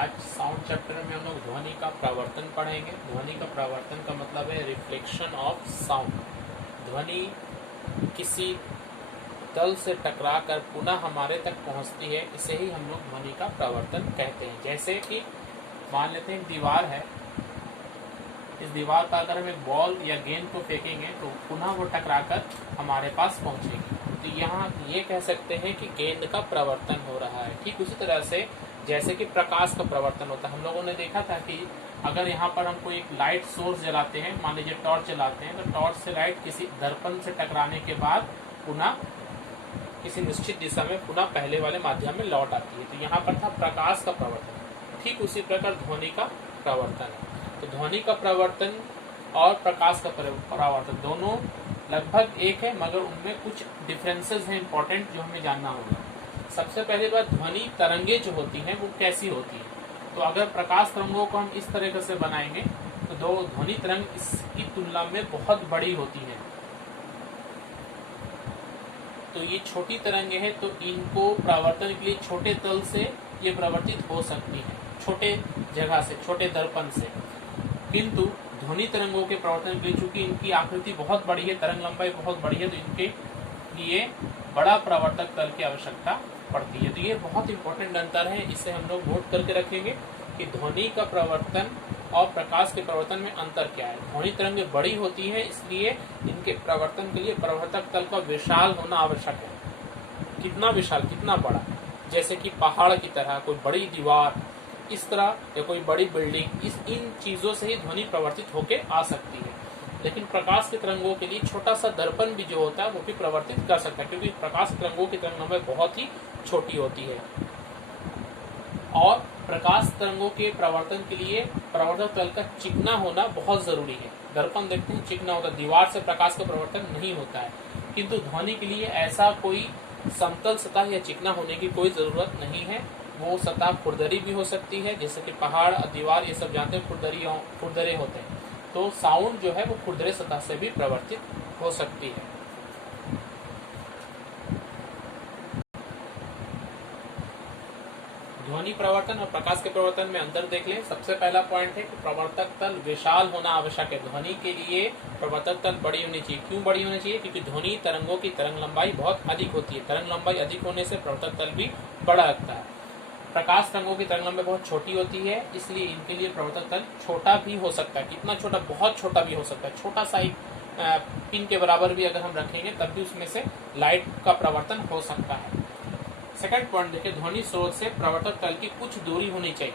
आज sound chapter में हम लोग ध्वनि का प्रवर्तन पढ़ेंगे। ध्वनि का प्रवर्तन का मतलब है रिफ्लेक्शन ऑफ साउंड। ध्वनि किसी तल से टकरा कर पुनः हमारे तक पहुंचती है, इसे ही हम लोग ध्वनि का प्रवर्तन कहते हैं। जैसे कि मान लेते हैं दीवार है, इस दीवार पर अगर हम एक बॉल या गेंद को फेंकेंगे तो पुनः वो टकरा कर हमारे पास पहुंचेगी। तो यहाँ ये कह सकते हैं कि गेंद का प्रवर्तन हो रहा है। ठीक उसी तरह से जैसे कि प्रकाश का प्रवर्तन होता है। हम लोगों ने देखा था कि अगर यहाँ पर हम कोई एक लाइट सोर्स जलाते हैं, मान लीजिए टॉर्च जलाते हैं, तो टॉर्च से लाइट किसी दर्पण से टकराने के बाद पुनः किसी निश्चित दिशा में पुनः पहले वाले माध्यम में लौट आती है। तो यहाँ पर था प्रकाश का प्रवर्तन। ठीक उसी प्रकार ध्वनि का प्रवर्तन है। तो ध्वनि का प्रवर्तन और प्रकाश का प्रवर्तन दोनों लगभग एक है, मगर उनमें कुछ डिफरेंसेस हैं इंपॉर्टेंट, जो हमें जानना होगा। सबसे पहली बात, ध्वनि तरंगे जो होती हैं वो कैसी होती है। तो अगर प्रकाश तरंगों को हम इस तरीके से बनाएंगे तो दो ध्वनि तरंग इसकी तुलना में बहुत बड़ी होती है। तो ये छोटी तरंगे हैं, तो इनको प्रवर्तन के लिए छोटे तल से ये प्रवर्तित हो सकती है, छोटे जगह से, छोटे दर्पण से। किंतु ध्वनि तरंगों के प्रवर्तन के लिए चूंकि इनकी आकृति बहुत बड़ी है, तरंग लंबाई बहुत बड़ी है, तो इनके लिए बड़ा प्रवर्तक तल की आवश्यकता पड़ती है। तो ये बहुत इंपॉर्टेंट अंतर है, इसे हम लोग नोट करके रखेंगे कि ध्वनि का प्रवर्तन और प्रकाश के प्रवर्तन में अंतर क्या है। ध्वनि तरंगें बड़ी होती है, इसलिए इनके प्रवर्तन के लिए प्रवर्तक तल का विशाल होना आवश्यक है। कितना विशाल, कितना बड़ा, जैसे कि पहाड़ की तरह, कोई बड़ी दीवार, इस तरह, या कोई बड़ी बिल्डिंग, इन चीजों से ही ध्वनि प्रवर्तित होकर आ सकती है। लेकिन प्रकाश के तरंगों के लिए छोटा सा दर्पण भी जो होता है वो भी प्रवर्तित कर सकता है, क्योंकि प्रकाश तरंगों की तरंग लंबाई बहुत ही छोटी होती है। और प्रकाश तरंगों के प्रवर्तन के लिए प्रवर्तक तल का चिकना होना बहुत जरूरी है। दर्पण देखते हैं चिकना होता है, दीवार से प्रकाश का प्रवर्तन नहीं होता है। किंतु ध्वनि के लिए ऐसा कोई समतल सतह या चिकना होने की कोई जरूरत नहीं है। वो सतह खुरदरी भी हो सकती है, जैसे कि पहाड़, दीवार, ये सब जानते हैं खुरदरे होते हैं। तो साउंड जो है वो खुरदरे सतह से भी प्रवर्तित हो सकती है। ध्वनि प्रवर्तन और प्रकाश के प्रवर्तन में अंतर देख लें। सबसे पहला पॉइंट है कि प्रवर्तक तल विशाल होना आवश्यक है। ध्वनि के लिए प्रवर्तक तल बड़ी होनी चाहिए। क्यों बड़ी होनी चाहिए? क्योंकि ध्वनि तरंगों की तरंग लंबाई बहुत अधिक होती है। तरंग लंबाई अधिक होने से प्रवर्तक तल भी बड़ा लगता है। प्रकाश तरंगों की तरंग लंबाई बहुत छोटी होती है, इसलिए इनके लिए प्रवर्तक तल छोटा भी हो सकता है। कितना छोटा? बहुत छोटा भी हो सकता है। छोटा सा एक पिन के बराबर भी अगर हम रखेंगे तब भी उसमें से लाइट का प्रवर्तन हो सकता है। सेकंड पॉइंट देखिए, ध्वनि स्रोत से प्रवर्तक तल की कुछ दूरी होनी चाहिए।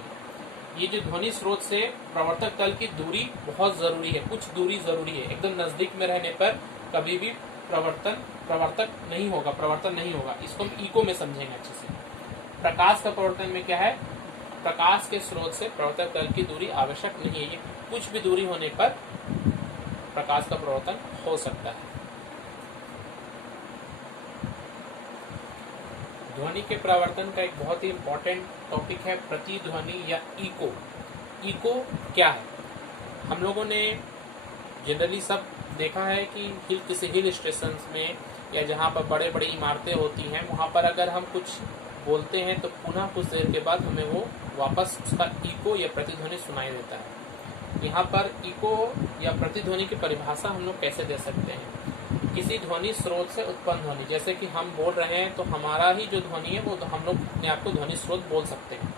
ये जो ध्वनि स्रोत से प्रवर्तक तल की दूरी बहुत जरूरी है, कुछ दूरी जरूरी है। एकदम नजदीक में रहने पर कभी भी प्रवर्तन नहीं होगा। इसको हम इको में समझेंगे अच्छे से। प्रकाश का प्रवर्तन में क्या है? प्रकाश के स्रोत से प्रवर्तक तल की दूरी आवश्यक नहीं है। ये कुछ भी दूरी होने पर प्रकाश का प्रवर्तन हो सकता है। ध्वनि के प्रवर्तन का एक बहुत ही इंपॉर्टेंट टॉपिक है प्रतिध्वनि या इको। इको क्या है? हम लोगों ने जनरली सब देखा है कि किसी हिल स्टेशन में या जहाँ पर बड़े बड़ी इमारतें होती हैं, वहाँ पर अगर हम कुछ बोलते हैं तो पुनः कुछ देर के बाद हमें वो वापस उसका इको या प्रतिध्वनि सुनाई देता है। यहाँ पर इको या प्रतिध्वनि की परिभाषा हम लोग कैसे दे सकते हैं? किसी ध्वनि स्रोत से उत्पन्न ध्वनि, जैसे कि हम बोल रहे हैं तो हमारा ही जो ध्वनि है वो हम लोग अपने आप को ध्वनि स्रोत बोल सकते हैं।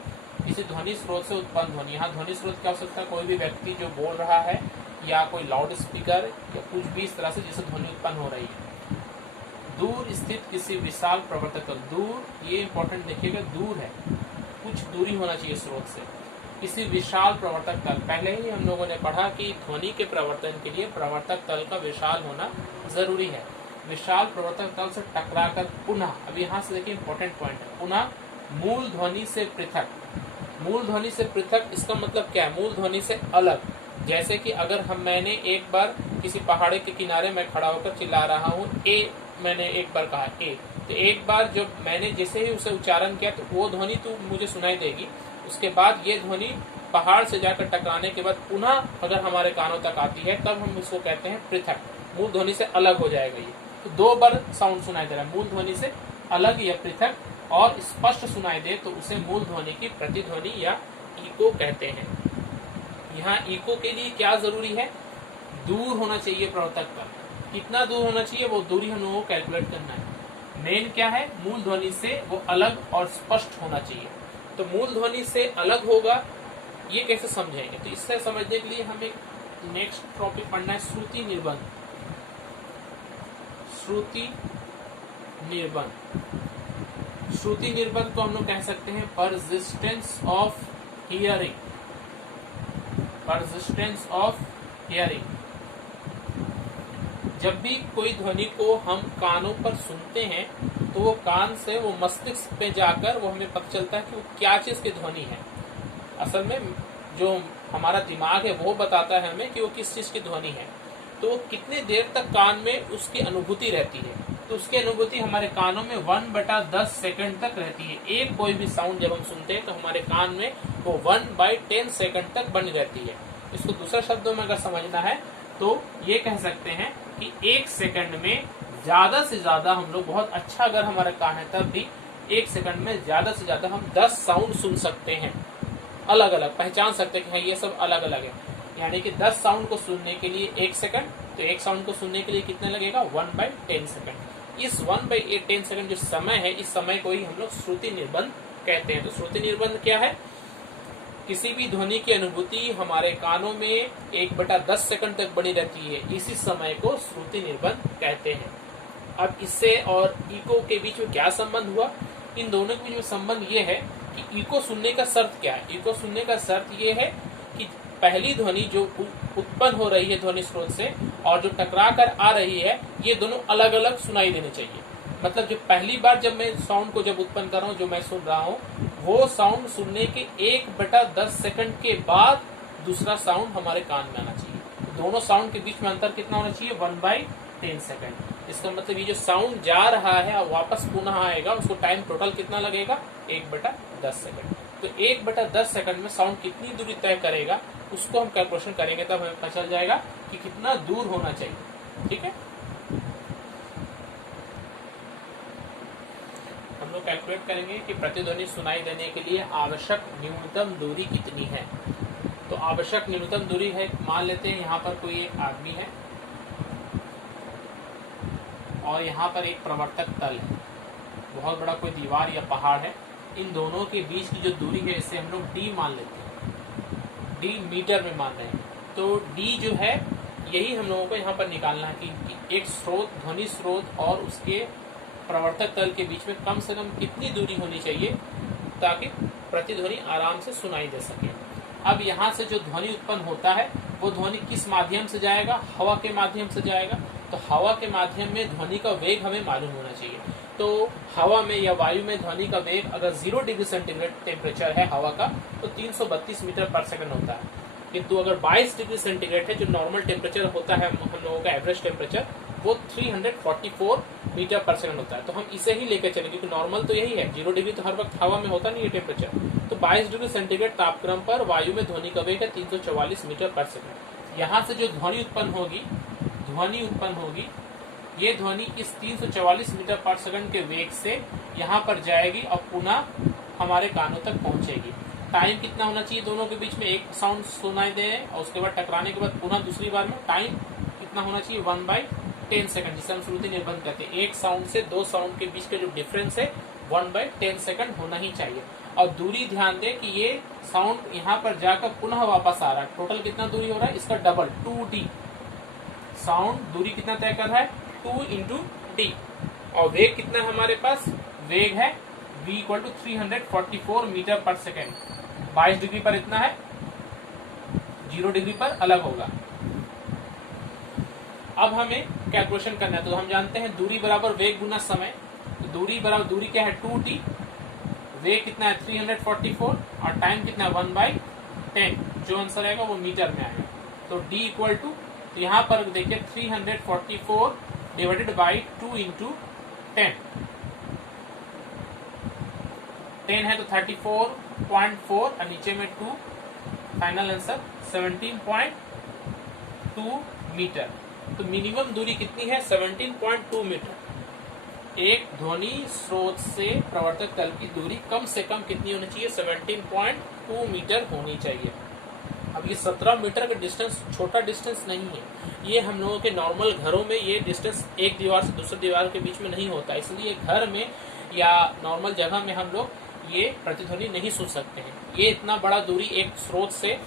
किसी ध्वनि स्रोत से उत्पन्न ध्वनि, यहाँ ध्वनि स्रोत क्या हो सकता है? कोई भी व्यक्ति जो बोल रहा है, या कोई लाउड स्पीकर, या कुछ भी इस तरह से जिससे ध्वनि उत्पन्न हो रही है। दूर स्थित किसी विशाल प्रवर्तक तल, दूर, ये इंपॉर्टेंट देखिएगा, दूर है, कुछ दूरी होना चाहिए स्रोत से। किसी विशाल प्रवर्तक तल, पहले ही हम लोगों ने पढ़ा कि ध्वनि के प्रवर्तन के लिए प्रवर्तक तल का विशाल होना जरूरी है। विशाल प्रवर्तक तल से टकराकर पुनः, अब यहाँ से देखिए इंपॉर्टेंट पॉइंट है, पुनः मूल ध्वनि से पृथक। मूल ध्वनि से पृथक, इसका मतलब क्या है? मूल ध्वनि से अलग। जैसे कि अगर मैंने एक बार किसी पहाड़ी के किनारे में खड़ा होकर चिल्ला रहा हूँ, ए, मैंने एक बार कहा ए, तो एक बार जब मैंने जैसे ही उसे उच्चारण किया तो वो ध्वनि तो मुझे सुनाई देगी। उसके बाद ये ध्वनि पहाड़ से जाकर टकराने के बाद पुनः अगर हमारे कानों तक आती है तब हम इसको कहते हैं पृथक। मूल ध्वनि से अलग हो जाएगा ये। तो दो बार साउंड सुनाई दे रहा है, मूल ध्वनि से अलग या पृथक, और स्पष्ट सुनाई दे तो उसे मूल ध्वनि की प्रतिध्वनि या इको कहते हैं। यहाँ इको के लिए क्या जरूरी है, दूर होना चाहिए प्रवर्तक तल। कितना दूर होना चाहिए वो दूरी हम लोगों को कैलकुलेट करना है। मेन क्या है, मूल ध्वनि से वो अलग और स्पष्ट होना चाहिए। तो मूल ध्वनि से अलग होगा, ये कैसे समझेंगे, तो इससे समझने के लिए हम एक नेक्स्ट टॉपिक पढ़ना है, श्रुति निर्बंध। श्रुति निर्बंध, श्रुति निर्बंध को हम लोग कह सकते हैं persistence of hearing. Persistence of hearing, जब भी कोई ध्वनि को हम कानों पर सुनते हैं तो वो कान से वो मस्तिष्क पे जाकर वो हमें पता चलता है कि वो क्या चीज की ध्वनि है। असल में जो हमारा दिमाग है वो बताता है हमें कि वो किस चीज की ध्वनि है। तो वो कितने देर तक कान में उसकी अनुभूति रहती है, तो उसकी अनुभूति हमारे कानों में 1/10 सेकंड तक रहती है। एक कोई भी साउंड जब हम सुनते हैं तो हमारे कान में वो 1/10 सेकंड तक बनी रहती है। इसको दूसरे शब्दों में अगर समझना है तो ये कह सकते हैं कि 1 सेकंड में ज्यादा से ज्यादा हम लोग, बहुत अच्छा अगर हमारा कान है तब भी 1 सेकंड में ज्यादा से ज्यादा हम 10 साउंड सुन सकते हैं, अलग अलग पहचान सकते हैं कि हाँ ये सब अलग अलग है। यानी कि 10 साउंड को सुनने के लिए 1 सेकंड, तो 1 साउंड को सुनने के लिए कितना लगेगा, 1/10 सेकंड। इस 1/10 सेकंड जो समय है, इस समय को ही हम लोग श्रुति निर्बंध कहते हैं। तो श्रुति निर्बंध क्या है, किसी भी ध्वनि की अनुभूति हमारे कानों में 1/10 सेकंड तक बनी रहती है, इसी समय को श्रुति निर्बंध कहते हैं। अब इससे और इको के बीच में क्या संबंध हुआ, इन दोनों के बीच में संबंध ये है कि इको सुनने का शर्त क्या है। इको सुनने का शर्त ये है कि पहली ध्वनि जो उत्पन्न हो रही है ध्वनि स्रोत से और जो टकरा कर आ रही है, ये दोनों अलग अलग सुनाई देनी चाहिए। मतलब जो पहली बार जब मैं साउंड को जब उत्पन्न कर रहा हूँ, जो मैं सुन रहा हूँ, वो साउंड सुनने के 1/10 सेकंड के बाद दूसरा साउंड हमारे कान में आना चाहिए। दोनों साउंड के बीच में अंतर कितना होना चाहिए, 1/10 सेकंड। इसका मतलब ये जो साउंड जा रहा है और वापस पुनः आएगा, उसको टाइम टोटल कितना लगेगा, 1/10 सेकंड। तो 1/10 सेकंड में साउंड कितनी दूरी तय करेगा, उसको हम कैलकुलेशन करेंगे, तब हमें पता चल जाएगा कि कितना दूर होना चाहिए। ठीक है, हम लोग कैलकुलेट करेंगे कि प्रतिध्वनि सुनाई देने के लिए आवश्यक न्यूनतम दूरी कितनी है। तो आवश्यक न्यूनतम दूरी है, मान लेते हैं यहाँ पर कोई एक आदमी है और यहाँ पर एक प्रवर्तक तल है, बहुत बड़ा कोई दीवार या पहाड़ है। इन दोनों के बीच की जो दूरी है इसे हम लोग d मान लेते हैं, d मीटर में मान रहे हैं। तो d जो है यही हम लोगों को यहाँ पर निकालना है कि एक स्रोत, ध्वनि स्रोत और उसके प्रवर्तक तल के बीच में कम से कम कितनी दूरी होनी चाहिए ताकि प्रतिध्वनि आराम से सुनाई दे सके। अब यहाँ से जो ध्वनि उत्पन्न होता है वो ध्वनि किस माध्यम से जाएगा, हवा के माध्यम से जाएगा। तो हवा के माध्यम में ध्वनि का वेग हमें मालूम होना चाहिए। तो हवा में या वायु में ध्वनि का वेग अगर 0 डिग्री सेंटीग्रेड टेम्परेचर है हवा का तो 332 मीटर पर सेकंड होता है। किंतु अगर 22 डिग्री सेंटीग्रेड है, जो नॉर्मल टेम्परेचर होता है हम लोगों का एवरेज टेम्परेचर, वो 344 मीटर पर सेकंड होता है। तो हम इसे ही लेकर चलेंगे क्योंकि नॉर्मल तो यही है, 0 डिग्री तो हर वक्त हवा में होता नहीं है टेम्परेचर। तो 22 डिग्री सेंटीग्रेड तापक्रम पर वायु में ध्वनि का वेग है 344 मीटर पर सेकंड। यहाँ से जो ध्वनि उत्पन्न होगी, ये ध्वनि इस 344 मीटर पर सेकंड के वेग से यहाँ पर जाएगी और पुनः हमारे कानों तक पहुंचेगी। टाइम कितना होना चाहिए दोनों के बीच में, एक साउंड सुनाई दे और उसके बाद टकराने के बाद पुनः दूसरी बार में टाइम कितना होना चाहिए, 1/10 सेकंड, जिसे हम श्रुति निर्बंध कहते हैं। एक साउंड से दो साउंड के बीच का जो डिफरेंस है 1/10 सेकंड होना ही चाहिए। और दूरी ध्यान दें कि ये साउंड यहाँ पर जाकर पुनः वापस आ रहा है। टोटल कितना दूरी हो रहा है, इसका डबल 2d। साउंड दूरी कितना तय कर रहा है, 2 × d। और वेग कितना है हमारे पास, वेग है v = 344 मीटर पर सेकेंड। 22 डिग्री पर इतना है, 0 डिग्री पर अलग होगा। अब हमें कैलकुलेशन करना है, तो हम जानते हैं दूरी बराबर वेग गुना समय। तो दूरी बराबर, दूरी क्या है 2d, वेग कितना है 344 और टाइम कितना है 1/10। जो आंसर आएगा वो मीटर में आएगा। तो d = तो यहाँ पर देखिए 344 डिवाइडेड बाई 2 × 10। 10 है तो 34.4 और नीचे में 2, फाइनल आंसर 17.2 मीटर। तो मिनिमम दूरी कितनी है, 17.2 मीटर। एक ध्वनि स्रोत से प्रवर्तक तल की दूरी कम से कम कितनी होनी चाहिए? 17.2 मीटर होनी चाहिए। अब ये 17 मीटर का डिस्टेंस छोटा डिस्टेंस नहीं है, ये हम लोगों के नॉर्मल घरों में ये डिस्टेंस एक दीवार से दूसरी दीवार के बीच में नहीं होता, इसलिए घर में या नॉर्मल जगह में हम लोग ये प्रतिध्वनि नहीं सुन सकते हैं। ये इतना बड़ा दूरी एक स्रोत से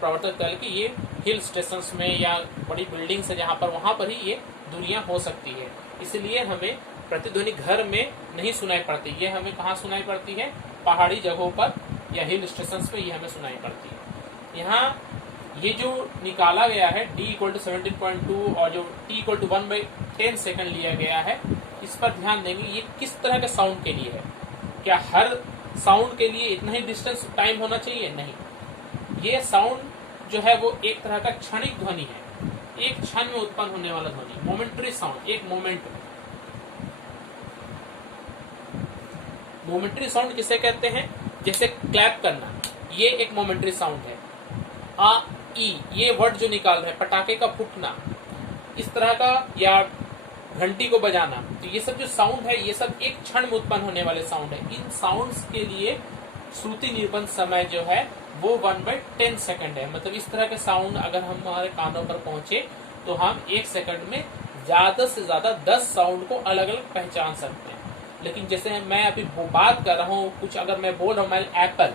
प्रवर्तक तल की ये हिल स्टेशन में या बड़ी बिल्डिंग से जहाँ पर वहाँ पर ही ये दूरियां हो सकती है, इसलिए हमें प्रतिध्वनि घर में नहीं सुनाई पड़ती। ये हमें कहाँ सुनाई पड़ती है? पहाड़ी जगहों पर या हिल स्टेशन पे ये हमें सुनाई पड़ती है। यहाँ ये जो निकाला गया है d = 17.2 और जो t = 1/10 सेकंड लिया गया है, इस पर ध्यान देंगे ये किस तरह के साउंड के लिए है। क्या हर साउंड के लिए इतना ही डिस्टेंस टाइम होना चाहिए? नहीं, ये साउंड जो है वो एक तरह का क्षणिक ध्वनि है, एक क्षण में उत्पन्न होने वाला ध्वनि, मोमेंटरी साउंड, एक मोमेंटरी साउंड किसे कहते हैं? जैसे क्लैप करना, ये एक मोमेंटरी साउंड है। आ ई ये वर्ड जो निकाल रहे हैं, पटाखे का फूटना, इस तरह का, या घंटी को बजाना, तो ये सब जो साउंड है ये सब एक क्षण में उत्पन्न होने वाले साउंड है। इन साउंड्स के लिए श्रुति निरूपण समय जो है वो 1/10 सेकंड है। मतलब इस तरह के साउंड अगर हम हमारे कानों पर पहुंचे तो हम एक सेकंड में ज्यादा से ज्यादा 10 साउंड को अलग अलग पहचान सकते हैं। लेकिन जैसे मैं अभी बात कर रहा हूँ, कुछ अगर मैं बोल रहा हूँ एप्पल,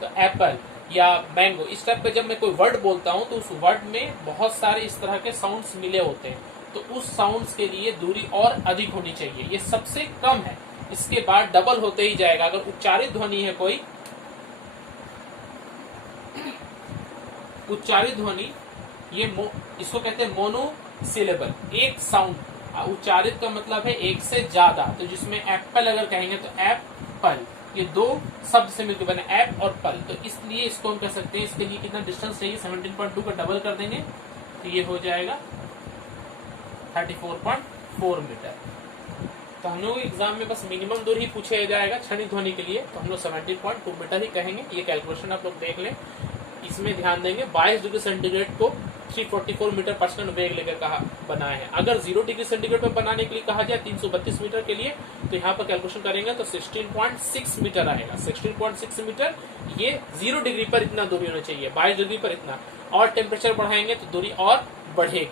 तो एप्पल या मैंगो, इस टाइप का जब मैं कोई वर्ड बोलता हूँ तो उस वर्ड में बहुत सारे इस तरह के साउंड्स मिले होते हैं, तो उस साउंड्स के लिए दूरी और अधिक होनी चाहिए। ये सबसे कम है, इसके बाद डबल होते ही जाएगा। अगर उच्चारित ध्वनि है कोई, उच्चारित ध्वनि, ये इसको कहते हैं मोनोसिलेबल, एक साउंड। उच्चारित का मतलब है एक से ज्यादा, तो जिसमें एप्पल अगर कहेंगे तो एप्पल, ये दो शब्द से मिलकर बने ऐप और पल, तो इसलिए इसको हम कह सकते हैं। इसके लिए कितना डिस्टेंस चाहिए? 17.2 का डबल कर देंगे तो ये हो जाएगा 34.4 मीटर। तो हम लोग एग्जाम में बस मिनिमम दूरी ही पूछा जाएगा क्षणिक ध्वनि के लिए, तो हम लोग 17.2 मीटर ही कहेंगे। ये कैलकुलेशन आप लोग देख लें, इसमें ध्यान देंगे 22 डिग्री सेंटीग्रेड को 344 मीटर पर सेकंड वेग लेकर कहा बनाए हैं। अगर 0 डिग्री सेंटीग्रेड पर बनाने के लिए कहा जाए 332 मीटर के लिए, तो यहाँ पर कैलकुलेशन करेंगे तो 16.6 मीटर आएगा। 16.6 मीटर, ये 0 डिग्री पर इतना दूरी होना चाहिए, 22 डिग्री पर इतना, और टेम्परेचर बढ़ाएंगे तो दूरी और बढ़ेगी।